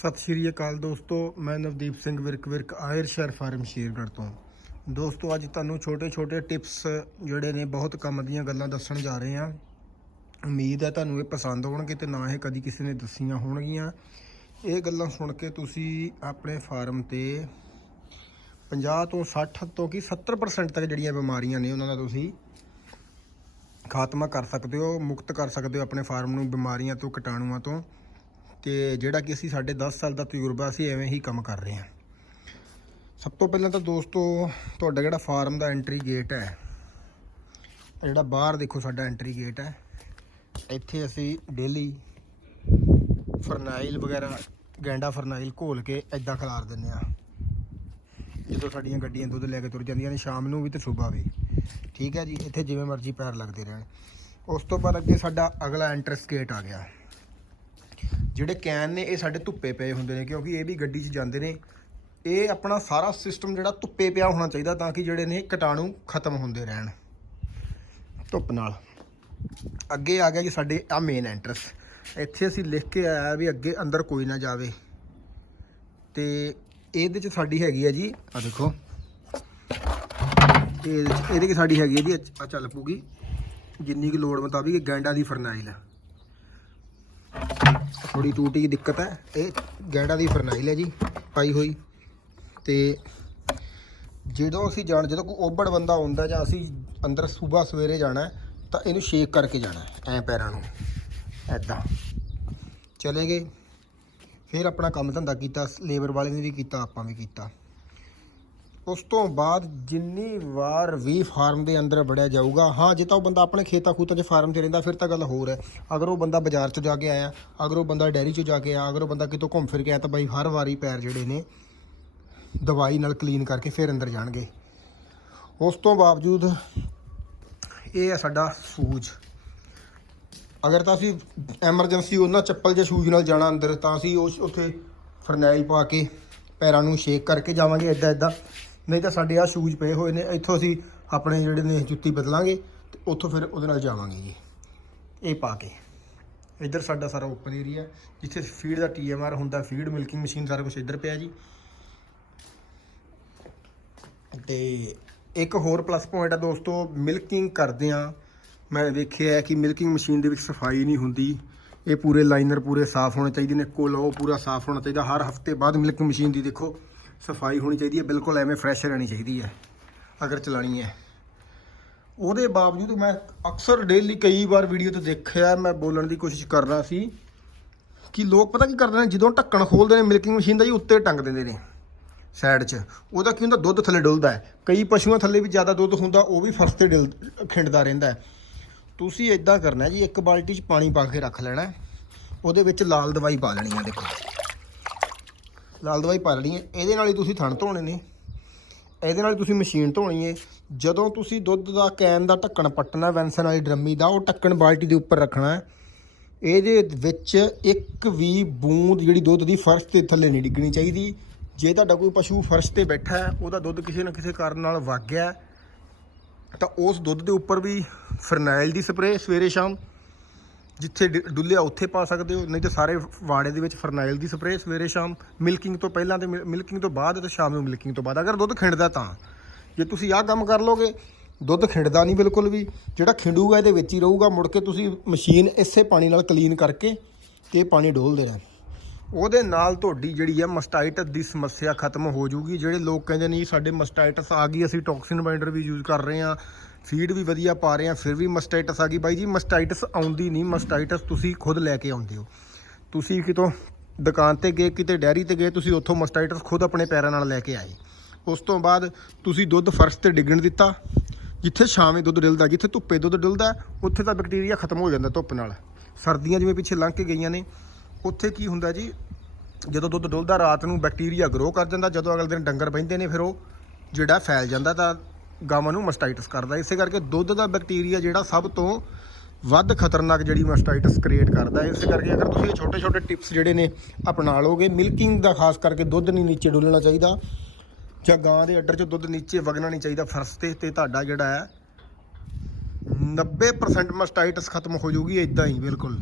ਸਤਿ ਸ਼੍ਰੀ ਅਕਾਲ ਦੋਸਤੋ, ਮੈਂ ਨਵਦੀਪ ਸਿੰਘ ਵਿਰਕ ਵਿਰਕ, ਆਇਰ ਸ਼ਹਿਰ ਫਾਰਮ ਸ਼ੇਰਗੜ੍ਹ ਤੋਂ। ਦੋਸਤੋ, ਅੱਜ ਤੁਹਾਨੂੰ ਛੋਟੇ-ਛੋਟੇ ਟਿਪਸ ਜਿਹੜੇ ਨੇ, ਬਹੁਤ ਕੰਮ ਦੀਆਂ ਗੱਲਾਂ ਦੱਸਣ ਜਾ ਰਹੇ ਹਾਂ। ਉਮੀਦ ਹੈ ਤੁਹਾਨੂੰ ਇਹ ਪਸੰਦ ਹੋਣਗੇ ਤੇ ਨਾ ਇਹ ਕਦੀ ਕਿਸੇ ਨੇ ਦੱਸੀਆਂ ਹੋਣਗੀਆਂ। ਇਹ ਗੱਲਾਂ ਸੁਣ ਕੇ ਤੁਸੀਂ ਆਪਣੇ ਫਾਰਮ ਤੇ 50 ਤੋਂ 60 ਤੋਂ ਕਿ 70% ਤੱਕ ਜਿਹੜੀਆਂ ਬਿਮਾਰੀਆਂ ਨੇ, ਉਹਨਾਂ ਦਾ ਤੁਸੀਂ ਖਾਤਮਾ ਕਰ ਸਕਦੇ ਹੋ, ਮੁਕਤ ਕਰ ਸਕਦੇ ਹੋ ਆਪਣੇ ਫਾਰਮ ਨੂੰ ਬਿਮਾਰੀਆਂ ਤੋਂ, ਕੀਟਾਣੂਆਂ ਤੋਂ। ਤੇ ਜਿਹੜਾ ਕਿ ਅਸੀਂ ਸਾਡੇ 10 ਸਾਲ ਦਾ ਤਜਰਬਾ ਅਸੀਂ ਐਵੇਂ ਹੀ ਕੰਮ ਕਰ ਰਹੇ ਹਾਂ। ਸਭ ਤੋਂ ਪਹਿਲਾਂ ਤਾਂ ਦੋਸਤੋ, ਤੁਹਾਡਾ ਜਿਹੜਾ ਫਾਰਮ ਦਾ ਐਂਟਰੀ ਗੇਟ ਹੈ ਜਿਹੜਾ ਬਾਹਰ ਦੇਖੋ ਸਾਡਾ ਐਂਟਰੀ ਗੇਟ ਹੈ, ਇੱਥੇ ਅਸੀਂ ਡੇਲੀ ਫਰਨਾਈਲ ਵਗੈਰਾ, ਗੈਂਡਾ ਫਰਨਾਈਲ ਘੋਲ ਕੇ ਐਦਾਂ ਖਿਲਾਰ ਦਿੰਦੇ ਆ ਜਦੋਂ ਸਾਡੀਆਂ ਗੱਡੀਆਂ ਦੁੱਧ ਲੈ ਕੇ ਤੁਰ ਜਾਂਦੀਆਂ ਨੇ, ਸ਼ਾਮ ਨੂੰ ਵੀ ਤੇ ਸਵੇਰ ਵੀ। ਠੀਕ ਹੈ ਜੀ, ਇੱਥੇ ਜਿਵੇਂ ਮਰਜ਼ੀ ਪੈਰ ਲੱਗਦੇ ਰਹਿਣ ਉਸ ਤੋਂ ਬਾਅਦ ਅੱਗੇ ਸਾਡਾ ਅਗਲਾ ਐਂਟਰਸ ਗੇਟ ਆ ਗਿਆ। ਜਿਹੜੇ ਕੈਨ ਨੇ, ਇਹ ਸਾਡੇ ਧੁੱਪੇ ਪਏ ਹੁੰਦੇ ਨੇ, ਕਿਉਂਕਿ ਇਹ ਵੀ ਗੱਡੀ 'ਚ ਜਾਂਦੇ ਨੇ। ਇਹ ਆਪਣਾ ਸਾਰਾ ਸਿਸਟਮ ਜਿਹੜਾ ਧੁੱਪੇ ਪਿਆ ਹੋਣਾ ਚਾਹੀਦਾ ਤਾਂ ਕਿ ਜਿਹੜੇ ਨੇ ਕੀਟਾਣੂ ਖਤਮ ਹੁੰਦੇ ਰਹਿਣ। ਧੁੱਪ ਨਾਲ। ਅੱਗੇ ਆ ਗਿਆ ਜੀ ਸਾਡੇ ਆ ਮੇਨ ਐਂਟਰਸ ਇੱਥੇ ਅਸੀਂ ਲਿਖ ਕੇ ਆਇਆ ਵੀ ਅੱਗੇ ਅੰਦਰ ਕੋਈ ਨਾ ਜਾਵੇ। ਤੇ ਇਹਦੇ 'ਚ ਸਾਡੀ ਹੈਗੀ ਹੈ ਜੀ, ਆ ਦੇਖੋ। ਇਹਦੇ 'ਚ ਇਹਦੇ 'ਚ ਸਾਡੀ ਹੈਗੀ ਹੈ ਜੀ, ਆ ਚੱਲ ਪੂਗੀ ਜਿੰਨੀ ਕਿ ਲੋੜ ਮੁਤਾਬਿਕ ਇਹ ਗੈਂਡਾ ਦੀ ਫਰਨਾਈਲ। ਥੋੜੀ ਟੂਟੀ ਦੀ ਦਿੱਕਤ ਹੈ। ਇਹ ਗੈਂਡਾ ਦੀ ਫਰਨਾਈਲ ਹੈ ਜੀ ਪਾਈ ਹੋਈ। ਤੇ ਜਦੋਂ ਅਸੀਂ ਜਾਣ ਜਦੋਂ ਕੋਈ ਓਬੜ ਬੰਦਾ ਆਉਂਦਾ ਜਾਂ ਅਸੀਂ ਅੰਦਰ ਸਵੇਰ ਸਵੇਰੇ ਜਾਣਾ ਤਾਂ ਇਹਨੂੰ ਸ਼ੇਕ ਕਰਕੇ ਜਾਣਾ ਹੈ, ਐਂ ਪੈਰਾਂ ਨੂੰ ਐਦਾਂ ਚਲੇ ਗਏ। ਫਿਰ ਆਪਣਾ ਕੰਮ ਧੰਦਾ ਕੀਤਾ ਲੇਬਰ ਵਾਲੇ ਨੇ ਵੀ ਕੀਤਾ ਆਪਾਂ ਵੀ ਕੀਤਾ। ਉਸ ਤੋਂ ਬਾਅਦ ਜਿੰਨੀ ਵਾਰ ਵੀ ਫਾਰਮ ਦੇ ਅੰਦਰ ਵੜਿਆ ਜਾਊਗਾ, ਹਾਂ, ਜੇ ਤਾਂ ਉਹ ਬੰਦਾ ਆਪਣੇ ਖੇਤਾਂ ਖੂਤਾਂ 'ਚ ਫਾਰਮ 'ਚ ਰਹਿੰਦਾ, ਫਿਰ ਤਾਂ ਗੱਲ ਹੋਰ ਹੈ। ਅਗਰ ਉਹ ਬੰਦਾ ਬਾਜ਼ਾਰ 'ਚ ਜਾ ਕੇ ਆਇਆ, ਅਗਰ ਉਹ ਬੰਦਾ ਡੈਰੀ 'ਚ ਜਾ ਕੇ ਆਇਆ, ਅਗਰ ਉਹ ਬੰਦਾ ਕਿਤੋਂ ਘੁੰਮ ਫਿਰ ਕੇ ਆਇਆ, ਤਾਂ ਬਾਈ ਹਰ ਵਾਰੀ ਪੈਰ ਜਿਹੜੇ ਨੇ ਦਵਾਈ ਨਾਲ ਕਲੀਨ ਕਰਕੇ ਫਿਰ ਅੰਦਰ ਜਾਣਗੇ। ਉਸ ਤੋਂ ਬਾਵਜੂਦ ਇਹ ਹੈ ਸਾਡਾ ਸੂਜ। ਅਗਰ ਤਾਂ ਅਸੀਂ ਐਮਰਜੈਂਸੀ ਉਹਨਾਂ ਚੱਪਲ ਜਾਂ ਸ਼ੂਜ਼ ਨਾਲ ਜਾਣਾ ਅੰਦਰ, ਤਾਂ ਅਸੀਂ ਉਸ ਉੱਥੇ ਫਰਨੈਲ ਪਾ ਕੇ ਪੈਰਾਂ ਨੂੰ ਸ਼ੇਕ ਕਰਕੇ ਜਾਵਾਂਗੇ ਐਦਾਂ ਐਦਾਂ ਨਹੀਂ ਤਾਂ ਸਾਡੇ ਆ ਸ਼ੂਜ਼ ਪਏ ਹੋਏ ਨੇ, ਇੱਥੋਂ ਅਸੀਂ ਆਪਣੇ ਜਿਹੜੇ ਨੇ ਜੁੱਤੀ ਬਦਲਾਂਗੇ ਤੇ ਉੱਥੋਂ ਫਿਰ ਉਹਦੇ ਨਾਲ ਜਾਵਾਂਗੇ ਜੀ। ਇਹ ਪਾ ਕੇ। ਇੱਧਰ ਸਾਡਾ ਸਾਰਾ ਓਪਨ ਏਰੀਆ ਜਿੱਥੇ ਫੀਡ ਦਾ ਟੀਐਮਆਰ ਹੁੰਦਾ ਫੀਡ ਮਿਲਕਿੰਗ ਮਸ਼ੀਨ ਸਾਰਾ ਕੁਝ ਇੱਧਰ ਪਿਆ ਜੀ। ਤੇ ਇੱਕ ਹੋਰ ਪਲੱਸ ਪੁਆਇੰਟ ਹੈ ਦੋਸਤੋ ਮਿਲਕਿੰਗ ਕਰਦੇ ਆ ਮੈਂ ਵੇਖਿਆ ਕਿ ਮਿਲਕਿੰਗ ਮਸ਼ੀਨ ਦੇ ਵਿੱਚ ਸਫ਼ਾਈ ਨਹੀਂ ਹੁੰਦੀ। ਇਹ ਪੂਰੇ ਲਾਈਨਰ ਪੂਰੇ ਸਾਫ਼ ਹੋਣੇ ਚਾਹੀਦੇ ਨੇ, ਕੋਲ ਉਹ ਪੂਰਾ ਸਾਫ਼ ਹੋਣਾ ਚਾਹੀਦਾ। ਹਰ ਹਫ਼ਤੇ ਬਾਅਦ ਮਿਲਕਿੰਗ ਮਸ਼ੀਨ ਦੀ ਦੇਖੋ। ਸਫ਼ਾਈ ਹੋਣੀ ਚਾਹੀਦੀ ਹੈ, ਬਿਲਕੁਲ ਐਵੇਂ ਫਰੈਸ਼ ਰਹਿਣੀ ਚਾਹੀਦੀ ਹੈ, ਅਗਰ ਚਲਾਣੀ ਹੈ। ਉਹਦੇ ਬਾਵਜੂਦ ਮੈਂ ਅਕਸਰ ਡੇਲੀ ਕਈ ਵਾਰ ਵੀਡੀਓ ਤੇ ਦੇਖਿਆ, ਮੈਂ ਬੋਲਣ ਦੀ ਕੋਸ਼ਿਸ਼ ਕਰ ਰਿਹਾ ਸੀ ਕਿ ਲੋਕ ਪਤਾ ਕੀ ਕਰਦੇ ਨੇ, ਜਦੋਂ ਢੱਕਣ ਖੋਲਦੇ ਨੇ ਮਿਲਕਿੰਗ ਮਸ਼ੀਨ ਦਾ ਜੀ ਉੱਤੇ ਟੰਗ ਦਿੰਦੇ ਨੇ ਸਾਈਡ 'ਚ। ਉਹਦਾ ਕੀ ਹੁੰਦਾ, ਦੁੱਧ ਥੱਲੇ ਡੁੱਲਦਾ ਹੈ। ਕਈ ਪਸ਼ੂਆਂ ਥੱਲੇ ਵੀ ਜ਼ਿਆਦਾ ਦੁੱਧ ਹੁੰਦਾ, ਉਹ ਵੀ ਫਰਸ਼ ਤੇ ਡਿੱਲ ਖਿੰਡਦਾ ਰਹਿੰਦਾ ਤੁਸੀਂ ਇਦਾਂ ਕਰਨਾ ਜੀ, ਇੱਕ ਬਾਲਟੀ 'ਚ ਪਾਣੀ ਪਾ ਕੇ ਰੱਖ ਲੈਣਾ ਉਹਦੇ ਵਿੱਚ ਲਾਲ ਦਵਾਈ ਪਾ ਲੈਣੀ ਹੈ, ਦੇਖੋ। ਲਾਲ ਦਵਾਈ ਪਾ ਲੈਣੀ ਹੈ। ਇਹਦੇ ਨਾਲ ਹੀ ਤੁਸੀਂ ਥਣ ਧੋਣੇ ਨੇ। ਇਹਦੇ ਨਾਲ ਹੀ ਤੁਸੀਂ ਮਸ਼ੀਨ ਧੋਣੀ ਹੈ। ਜਦੋਂ ਤੁਸੀਂ ਦੁੱਧ ਦਾ ਕੈਨ ਦਾ ਢੱਕਣ ਪੱਟਣਾ ਵੈਂਸਨ ਵਾਲੀ ਡਰਮੀ ਦਾ, ਉਹ ਢੱਕਣ ਬਾਲਟੀ ਦੇ ਉੱਪਰ ਰੱਖਣਾ ਹੈ। ਇਹਦੇ ਵਿੱਚ ਇੱਕ ਵੀ ਬੂੰਦ ਜਿਹੜੀ ਦੁੱਧ ਦੀ ਫਰਸ਼ ਤੇ ਥੱਲੇ ਨਹੀਂ ਡਿੱਗਣੀ ਚਾਹੀਦੀ। ਜੇ ਤੁਹਾਡਾ ਕੋਈ ਪਸ਼ੂ ਫਰਸ਼ ਤੇ ਬੈਠਾ ਹੈ, ਉਹਦਾ ਦੁੱਧ ਕਿਸੇ ਨਾ ਕਿਸੇ ਕਾਰਨ ਨਾਲ ਵਗ ਗਿਆ ਤਾਂ ਉਸ ਦੁੱਧ ਦੇ ਉੱਪਰ ਵੀ ਫਰਨਾਈਲ ਦੀ ਸਪਰੇਅ ਸਵੇਰੇ ਸ਼ਾਮ ਜਿੱਥੇ ਡ- ਡੁੱਲਿਆ ਉੱਥੇ ਪਾ ਸਕਦੇ ਹੋ, ਨਹੀਂ ਤਾਂ ਸਾਰੇ ਵਾੜੇ ਦੇ ਵਿੱਚ ਫਰਨਾਈਲ ਦੀ ਸਪਰੇਅ ਸਵੇਰੇ ਸ਼ਾਮ, ਮਿਲਕਿੰਗ ਤੋਂ ਪਹਿਲਾਂ ਤੇ ਮਿਲਕਿੰਗ ਤੋਂ ਬਾਅਦ ਤੇ ਸ਼ਾਮ ਨੂੰ ਮਿਲਕਿੰਗ ਤੋਂ ਬਾਅਦ। ਅਗਰ ਦੁੱਧ ਖਿੰਡਦਾ ਤਾਂ, ਜੇ ਤੁਸੀਂ ਆਹ ਕੰਮ ਕਰ ਲੋਗੇ, ਦੁੱਧ ਖਿੰਡਦਾ ਨਹੀਂ ਬਿਲਕੁਲ ਵੀ, ਜਿਹੜਾ ਖਿੰਡੂਗਾ ਇਹਦੇ ਵਿੱਚ ਹੀ ਰਹੂਗਾ, ਮੁੜ ਕੇ ਤੁਸੀਂ ਮਸ਼ੀਨ ਇਸੇ ਪਾਣੀ ਨਾਲ ਕਲੀਨ ਕਰਕੇ ਤੇ ਪਾਣੀ ਡੋਲਦੇ ਰਹਿਣ। ਉਹਦੇ ਨਾਲ ਤੁਹਾਡੀ ਜਿਹੜੀ ਹੈ ਮਸਟਾਈਟਸ ਦੀ ਸਮੱਸਿਆ ਖਤਮ ਹੋ ਜੂਗੀ ਜਿਹੜੇ ਲੋਕ ਕਹਿੰਦੇ ਨਹੀਂ ਸਾਡੇ ਮਸਟਾਈਟਸ ਆ ਗਈ, ਅਸੀਂ ਟੌਕਸਿਨ ਬਾਈਂਡਰ ਵੀ ਯੂਜ਼ ਕਰ ਰਹੇ ਹਾਂ ਫੀਡ ਵੀ ਵਧੀਆ ਪਾ ਰਹੇ ਹਾਂ, ਫਿਰ ਵੀ ਮਸਟਾਈਟਸ ਆ ਗਈ। ਬਾਈ ਜੀ ਮਸਟਾਈਟਸ ਆਉਂਦੀ ਨਹੀਂ ਮਸਟਾਈਟਸ ਤੁਸੀਂ ਖੁਦ ਲੈ ਕੇ ਆਉਂਦੇ ਹੋ। ਤੁਸੀਂ ਕਿਤੋਂ ਦੁਕਾਨ ਤੇ ਗਏ, ਕਿਤੇ ਡੈਰੀ ਤੇ ਗਏ, ਤੁਸੀਂ ਉੱਥੋਂ ਮਸਟਾਈਟਸ ਖੁਦ ਆਪਣੇ ਪੈਰਾਂ ਨਾਲ ਲੈ ਕੇ ਆਏ। ਉਸ ਤੋਂ ਬਾਅਦ ਤੁਸੀਂ ਦੁੱਧ ਫਰਸ਼ ਤੇ ਡਿੱਗਣ ਦਿੱਤਾ, ਜਿੱਥੇ ਛਾਵੇਂ ਦੁੱਧ ਡਿੱਲਦਾ, ਜਿੱਥੇ ਧੁੱਪੇ ਦੁੱਧ ਡਿੱਲਦਾ, ਉੱਥੇ ਤਾਂ ਬੈਕਟੀਰੀਆ ਖਤਮ ਹੋ ਜਾਂਦਾ ਧੁੱਪ ਨਾਲ। ਸਰਦੀਆਂ ਜਿਵੇਂ ਪਿੱਛੇ ਲੰਘ ਕੇ ਗਈਆਂ ਨੇ, ਉੱਥੇ ਕੀ ਹੁੰਦਾ ਜੀ, ਜਦੋਂ ਦੁੱਧ ਡੁੱਲਦਾ, ਰਾਤ ਨੂੰ ਬੈਕਟੀਰੀਆ ਗਰੋ ਕਰ ਜਾਂਦਾ, ਜਦੋਂ ਅਗਲੇ ਦਿਨ ਡੰਗਰ ਬਹਿੰਦੇ ਨੇ, ਫਿਰ ਉਹ ਜਿਹੜਾ ਫੈਲ ਜਾਂਦਾ ਤਾਂ ਗਾਵਾਂ ਨੂੰ ਮਸਟਾਈਟਸ ਕਰਦਾ। ਇਸੇ ਕਰਕੇ ਦੁੱਧ ਦਾ ਬੈਕਟੀਰੀਆ ਜਿਹੜਾ ਸਭ ਤੋਂ ਵੱਧ ਖਤਰਨਾਕ ਜਿਹੜੀ ਮਸਟਾਈਟਸ ਕ੍ਰੀਏਟ ਕਰਦਾ। ਹੈ ਇਸੇ ਕਰਕੇ ਅਗਰ ਤੁਸੀਂ ਇਹ ਛੋਟੇ ਛੋਟੇ ਟਿਪਸ ਜਿਹੜੇ ਨੇ ਅਪਣਾ ਲਓਗੇ ਮਿਲਕਿੰਗ ਦਾ ਖਾਸ ਕਰਕੇ ਦੁੱਧ ਨਹੀਂ ਨੀਚੇ ਡੁੱਲਣਾ ਚਾਹੀਦਾ, ਜਾਂ ਗਾਂ ਦੇ ਅੱਡਰ 'ਚ ਦੁੱਧ ਨੀਚੇ ਵਗਣਾ ਨਹੀਂ ਚਾਹੀਦਾ ਫਰਸ਼ ਤੇ ਤੇ ਤੁਹਾਡਾ ਜਿਹੜਾ ਹੈ 90% ਮਸਟਾਈਟਸ ਖਤਮ ਹੋ ਜਾਊਗੀ ਇਦਾਂ ਹੀ, ਬਿਲਕੁਲ।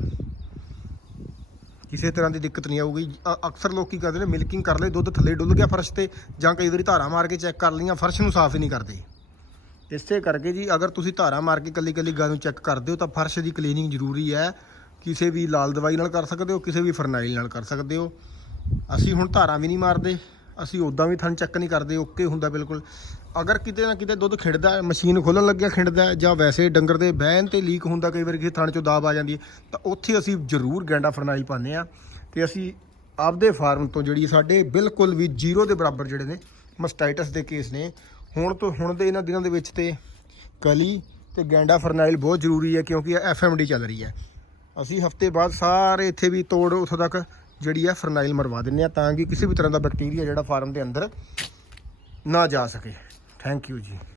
ਕਿਸੇ ਤਰ੍ਹਾਂ ਦੀ ਦਿੱਕਤ ਨਹੀਂ ਆਊਗੀ। ਅਕਸਰ ਲੋਕ ਕੀ ਕਰਦੇ ਨੇ ਮਿਲਕਿੰਗ ਕਰ ਲਏ, ਦੁੱਧ ਥੱਲੇ ਡੁੱਲ ਗਿਆ ਫਰਸ਼ ਤੇ, ਜਾਂ ਕਈ ਵਾਰੀ ਧਾਰਾ ਮਾਰ ਕੇ ਚੈੱਕ ਕਰ ਲਈਆਂ, ਫਰਸ਼ ਨੂੰ ਸਾਫ਼ ਹੀ ਨਹੀਂ ਕਰਦੇ। ਇਸੇ ਕਰਕੇ ਜੀ, ਅਗਰ ਤੁਸੀਂ ਧਾਰਾ ਮਾਰ ਕੇ ਕੱਲੀ ਕੱਲੀ ਗਾਂ ਨੂੰ ਚੈੱਕ ਕਰਦੇ ਹੋ, ਤਾਂ ਫਰਸ਼ ਦੀ ਕਲੀਨਿੰਗ ਜ਼ਰੂਰੀ ਹੈ। ਕਿਸੇ ਵੀ ਲਾਲ ਦਵਾਈ ਨਾਲ ਕਰ ਸਕਦੇ ਹੋ, ਕਿਸੇ ਵੀ ਫਰਨਾਈਲ ਨਾਲ ਕਰ ਸਕਦੇ ਹੋ। ਅਸੀਂ ਹੁਣ ਧਾਰਾ ਵੀ ਨਹੀਂ ਮਾਰਦੇ, ਅਸੀਂ ਉਦਾਂ ਵੀ ਥਣ ਚੈੱਕ ਨਹੀਂ ਕਰਦੇ ਓਕੇ ਹੁੰਦਾ ਬਿਲਕੁਲ। ਅਗਰ ਕਿਤੇ ਨਾ ਕਿਤੇ ਦੁੱਧ ਖਿੜਦਾ ਮਸ਼ੀਨ ਖੋਲਣ ਲੱਗਿਆ ਖਿੜਦਾ ਜਾਂ ਵੈਸੇ ਡੰਗਰ ਦੇ ਬਹਿਣ ਤੇ ਲੀਕ ਹੁੰਦਾ, ਕਈ ਵਾਰੀ ਕਿਸੇ ਥਣ ਚੋਂ ਦਾਬ ਆ ਜਾਂਦੀ ਹੈ, ਤਾਂ ਉੱਥੇ ਅਸੀਂ ਜ਼ਰੂਰ ਗੈਂਡਾ ਫਰਨਾਈਲ ਪਾਉਂਦੇ ਆ ਤੇ ਅਸੀਂ ਆਪਦੇ ਫਾਰਮ ਤੋਂ ਜਿਹੜੀ ਸਾਡੇ ਬਿਲਕੁਲ ਵੀ ਜ਼ੀਰੋ ਦੇ ਬਰਾਬਰ ਜਿਹੜੇ ਨੇ ਮਸਟਾਈਟਸ ਦੇ ਕੇਸ ਨੇ ਹੁਣ ਤੋਂ ਹੁਣ ਦੇ ਇਹਨਾਂ ਦਿਨਾਂ ਦੇ ਵਿੱਚ ਤੇ ਕਲੀ ਤੇ ਗੈਂਡਾ ਫਰਨਾਈਲ ਬਹੁਤ ਜ਼ਰੂਰੀ ਹੈ ਕਿਉਂਕਿ ਇਹ ਐਫਐਮਡੀ ਚੱਲ ਰਹੀ ਹੈ। ਅਸੀਂ ਹਫ਼ਤੇ ਬਾਅਦ ਸਾਰੇ ਇੱਥੇ ਵੀ ਤੋੜ ਉੱਥੋਂ ਤੱਕ ਜਿਹੜੀ ਹੈ ਫਰਨਾਈਲ ਮਰਵਾ ਦਿੰਨੇ ਆ ਤਾਂ ਕਿ ਕਿਸੇ ਵੀ ਤਰ੍ਹਾਂ ਦਾ ਬੈਕਟੀਰੀਆ ਜਿਹੜਾ ਫਾਰਮ ਦੇ ਅੰਦਰ ਨਾ ਜਾ ਸਕੇ। ਥੈਂਕ ਯੂ ਜੀ।